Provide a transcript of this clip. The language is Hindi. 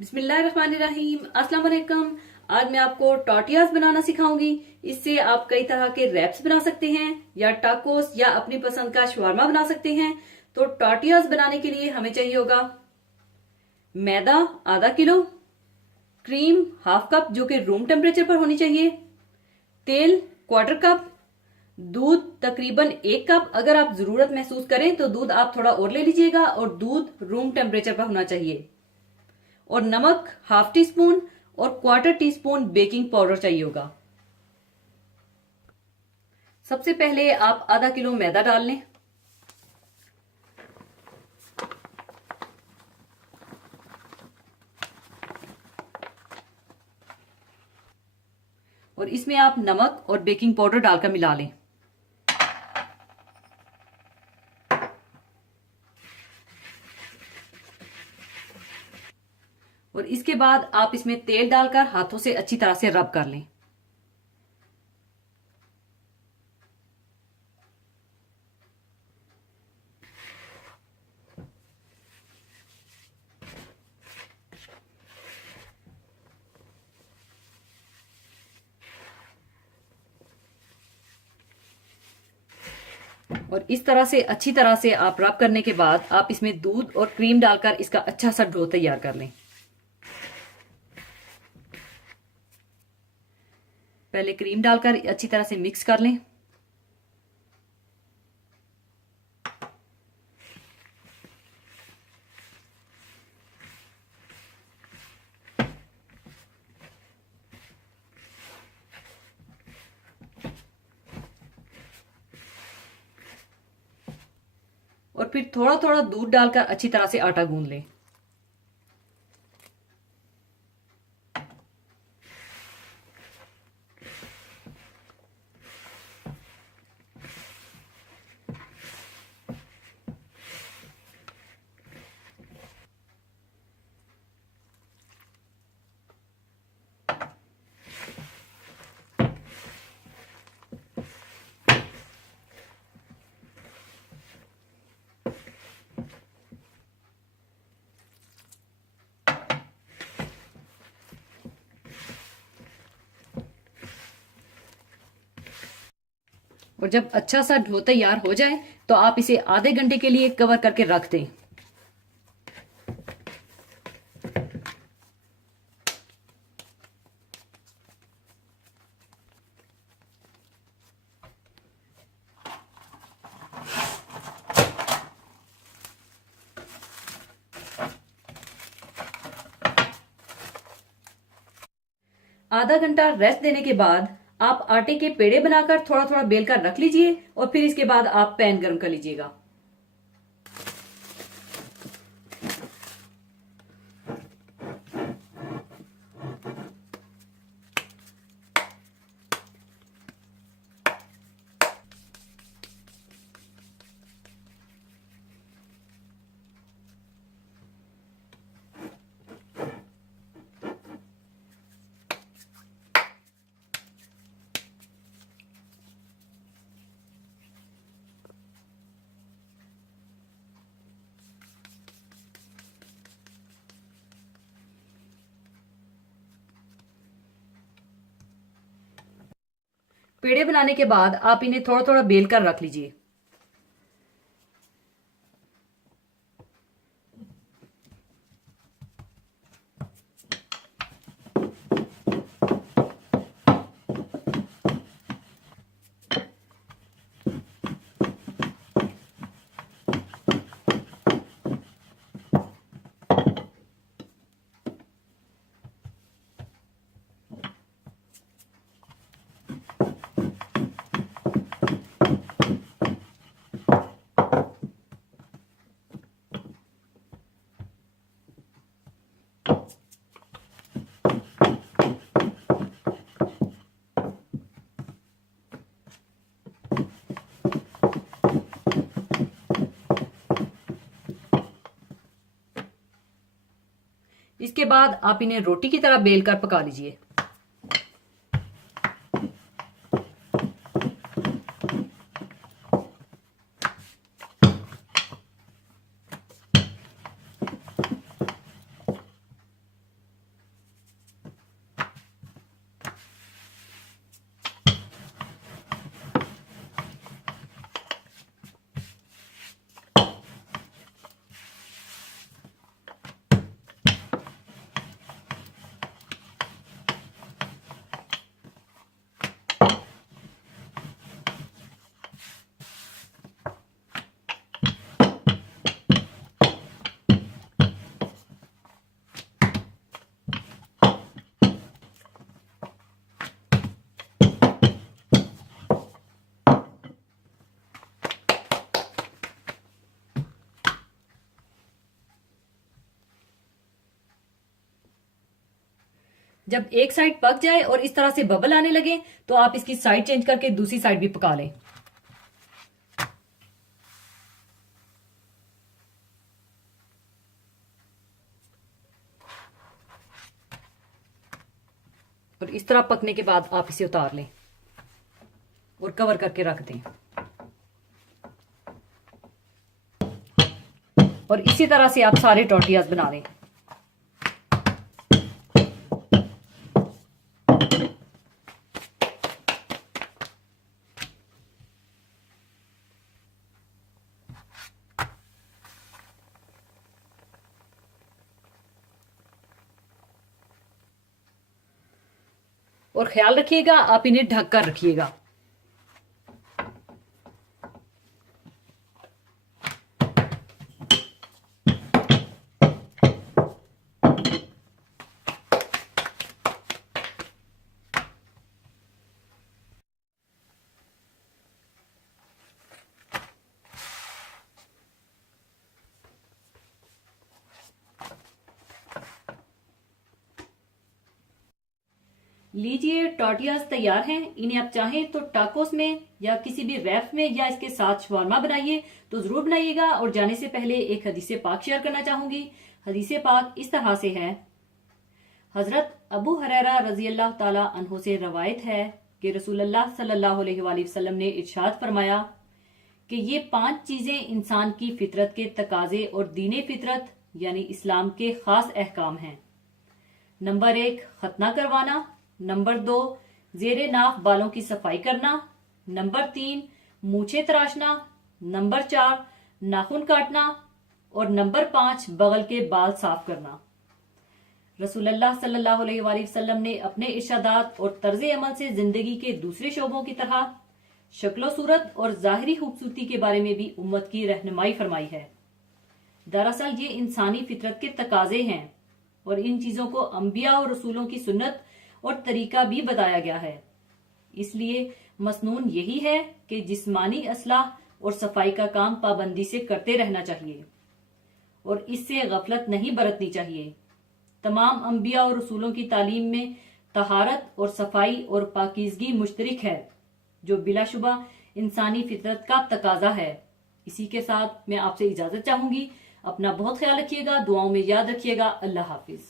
बिस्मिल्लाहिर्रहमानिर्रहीम। अस्सलाम वालेकुम। आज मैं आपको टॉर्टियाज बनाना सिखाऊंगी। इससे आप कई तरह के रैप्स बना सकते हैं या टाकोस या अपनी पसंद का शवारमा बना सकते हैं। तो टॉर्टियाज बनाने के लिए हमें चाहिए होगा मैदा आधा किलो, क्रीम हाफ कप जो कि रूम टेम्परेचर पर होनी चाहिए, तेल क्वार्टर कप, दूध तकरीबन एक कप। अगर आप जरूरत महसूस करें तो दूध आप थोड़ा और ले लीजिएगा और दूध रूम टेम्परेचर पर होना चाहिए, और नमक हाफ टी स्पून और quarter tea spoon baking powder चाहिए होगा। सबसे पहले आप आधा किलो मैदा डाल लें। और इसमें आप नमक और बेकिंग पाउडर डालकर मिला लें। और इसके बाद आप इसमें तेल डालकर हाथों से अच्छी तरह से रब कर लें। और इस तरह से अच्छी तरह से आप रब करने के बाद आप इसमें दूध और क्रीम डालकर इसका अच्छा सा डो तैयार कर लें। पहले क्रीम डालकर अच्छी तरह से मिक्स कर लें। और फिर थोड़ा थोड़ा दूध डालकर अच्छी तरह से आटा गूंद लें। और जब अच्छा सा डो तैयार हो जाए तो आप इसे आधे घंटे के लिए कवर करके रख दें। आधा घंटा रेस्ट देने के बाद आप आटे के पेड़े बनाकर थोड़ा थोड़ा बेल कर रख लीजिए और फिर इसके बाद आप पैन गर्म कर लीजिएगा। पेड़े बनाने के बाद आप इन्हें थोड़ा थोड़ा बेल कर रख लीजिए। इसके बाद आप इन्हें रोटी की तरह बेल कर पका लीजिए। जब एक साइड पक जाए और इस तरह से बबल आने लगे तो आप इसकी साइड चेंज करके दूसरी साइड भी पका लें। और इस तरह पकने के बाद आप इसे उतार लें और कवर करके रख दें। और इसी तरह से आप सारे टॉर्टियाज बना लें। और ख्याल रखिएगा आप इन्हें ढक कर रखिएगा। लीजिए टॉर्टियाज तैयार हैं। इन्हें आप चाहें तो टाकोस में या किसी भी रैप में या इसके साथ शवारमा बनाइए तो जरूर बनाइएगा। और जाने से पहले एक हदीस पाक शेयर करना चाहूंगी। हदीस पाक इस तरह से है। हजरत अबू हुरैरा रजी अल्लाह ताला अन्हो से रवायत है कि रसूलुल्लाह सल्लल्लाहु अलैहि वसल्लम ने इरशाद फरमाया कि ये 5 चीजें इंसान की फितरत के तकाजे और दीने फितरत यानी इस्लाम के खास अहकाम हैं। नंबर 1 खतना करवाना, नंबर 2 जेरे नाक बालों की सफाई करना, नंबर 3 मूछें तराशना, नंबर 4 नाखून काटना और नंबर 5 बगल के बाल साफ करना। रसूलुल्लाह सल्लल्लाहु अलैहि वसल्लम ने अपने इरशादात और तर्ज अमल से जिंदगी के दूसरे शोबों की तरह शक्लो सूरत और जाहिरी खूबसूरती के बारे में भी उम्मत की रहनुमाई फरमाई है। दरअसल ये इंसानी फितरत के तकाजे हैं और इन चीजों को अंबिया और रसूलों की सुन्नत और तरीका भी बताया गया है। इसलिए मसनून यही है कि जिस्मानी असलाह और सफाई का काम पाबंदी से करते रहना चाहिए और इससे गफलत नहीं बरतनी चाहिए। तमाम अंबिया और रसूलों की तालीम में तहारत और सफाई और पाकीज़गी मुश्तरिक है जो बिलाशुबा इंसानी फितरत का तकाजा है। इसी के साथ मैं आपसे इजाजत चाहूंगी। अपना बहुत ख्याल रखिएगा, दुआओं में याद रखिएगा। अल्लाह हाफिज।